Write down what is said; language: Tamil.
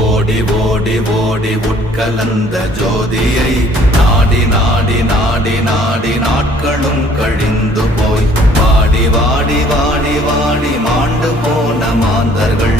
ஓடி ஓடி ஓடி உட்கலந்த ஜோதியை நாடி நாடி நாடி நாடி நாட்களும் கழிந்து போய் வாடி வாடி வாடி வாடி மாண்டு போன மாந்தர்கள்